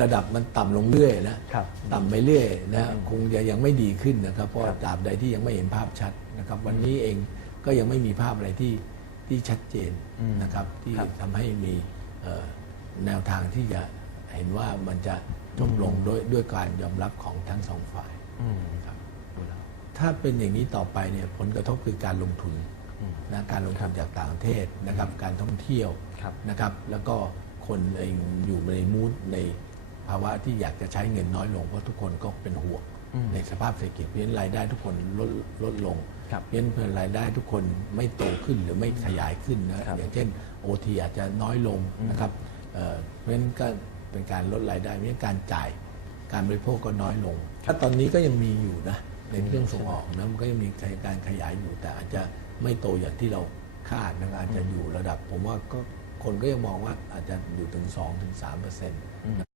ระดับมันต่ำลงเรื่อยนะครับต่ำไปเรื่อยนะคงจะยังไม่ดีขึ้นนะครับ เพราะครับตราบใดที่ยังไม่เห็นภาพชัดนะครับ วันนี้เองก็ยังไม่มีภาพอะไรที่ที่ชัดเจนนะครับ ที่ครับทำให้มีเอ่อแนวทางที่จะเห็นว่ามันจะจบลงด้วยด้วยการยอมรับของทั้งสองฝ่ายอืมครับถ้าเป็นอย่างนี้ต่อไปเนี่ยผลกระทบคือการลงทุนนะการลงทุนจากต่างประเทศนะครับ การท่องเที่ยวครับนะครับ แล้วก็คนเองอยู่ในมูดใน ภาวะที่อยากจะใช้เงินน้อยลงเพราะทุกคนก็เป็นห่วงอืมในสภาพเศรษฐกิจเพราะฉะนั้นรายได้ทุกคนลดลดลงครับเพราะฉะนั้นเพื่อนรายได้ทุกคนไม่โตขึ้นหรือไม่ขยายขึ้นนะครับอย่างเช่นโอทีอาจจะน้อยลงนะครับเอ่อเพราะฉะนั้นก็เป็นการลดรายได้เพราะฉะนั้นการจ่ายการบริโภคก็น้อยลง ถ้าตอนนี้ก็ยังมีอยู่นะในเรื่องส่งออกนะมันก็ยังมีการขยายอยู่แต่อาจจะไม่โตอย่างที่เราคาดนะอาจจะอยู่ระดับ ผมว่าก็คนก็ยังมองว่าอาจจะอยู่ถึง 2-3%ถึง3%เ